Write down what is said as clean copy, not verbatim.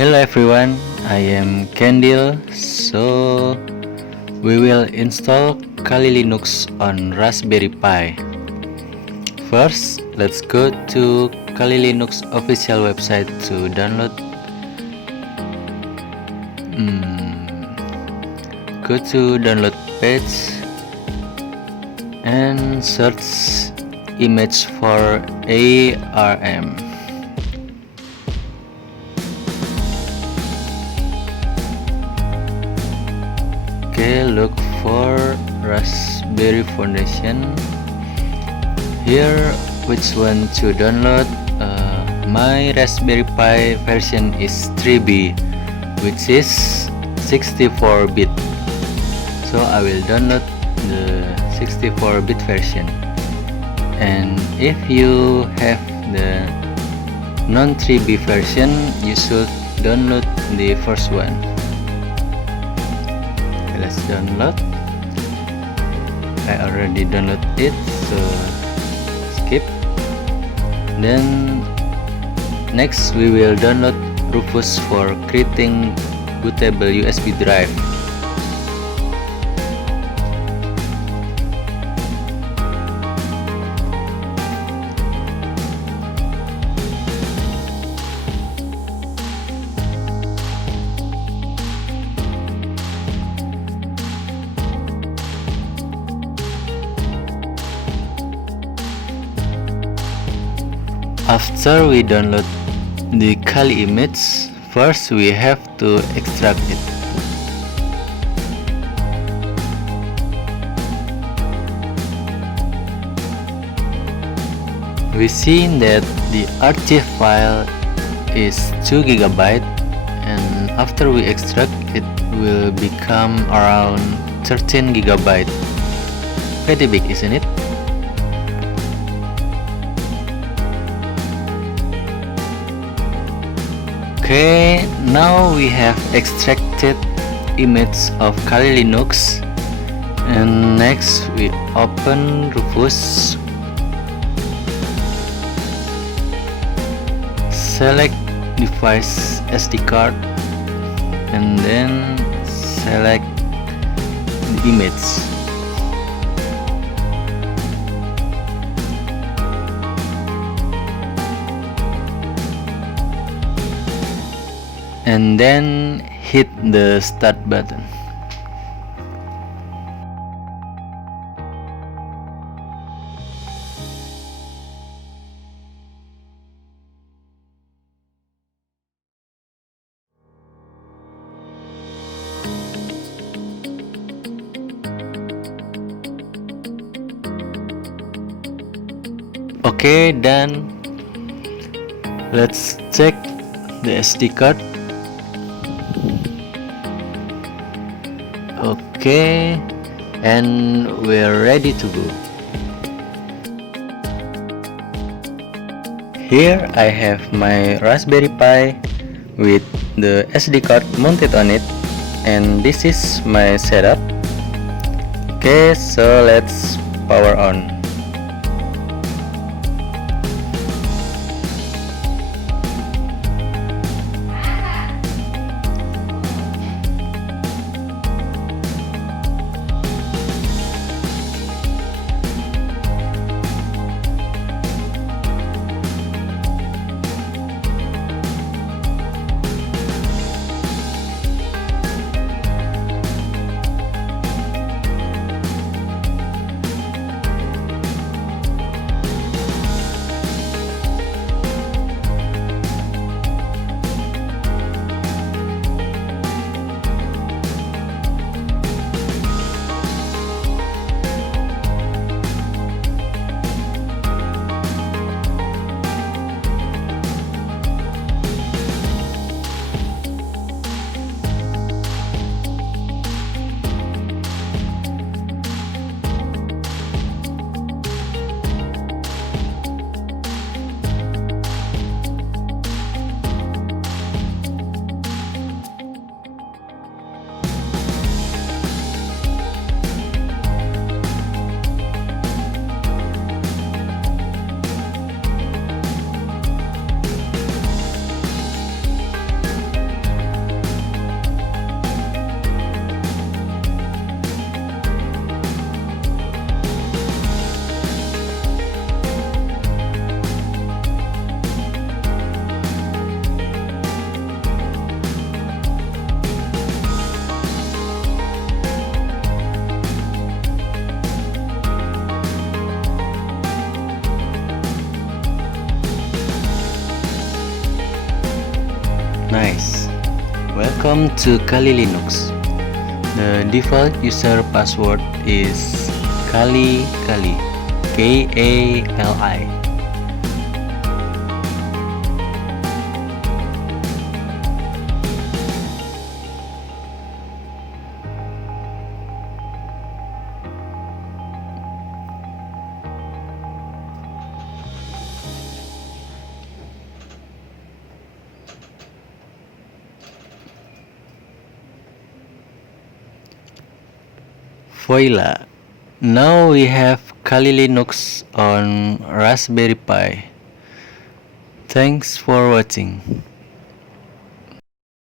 Hello everyone, I am Candil. So we will install Kali Linux on Raspberry Pi. First, let's go to Kali Linux official website to download. Go to download page and search image for ARM. Okay, look for Raspberry Foundation. Here, which one to download? My Raspberry Pi version is 3B, which is 64-bit. So I will download the 64-bit version. And if you have the non-3B version, you should download the first one. Let's download. I already download it, so skip. Then next we will download Rufus for creating bootable USB drive. After we download the Kali image, first we have to extract it. We see that the archive file is 2 GB, and after we extract it will become around 13 GB. Pretty big, isn't it? Okay, now we have extracted image of Kali Linux, and next we open Rufus, select device SD card, and then select the image. And then hit the start button. Okay, done. Let's check the SD card. Okay, and we're ready to go. Here I have my Raspberry Pi with the SD card mounted on it, and this is my setup. Okay, so let's power on. Nice. Welcome to Kali Linux. The default user password is Kali Kali, Kali. Voila. Now we have Kali Linux on Raspberry Pi. Thanks for watching.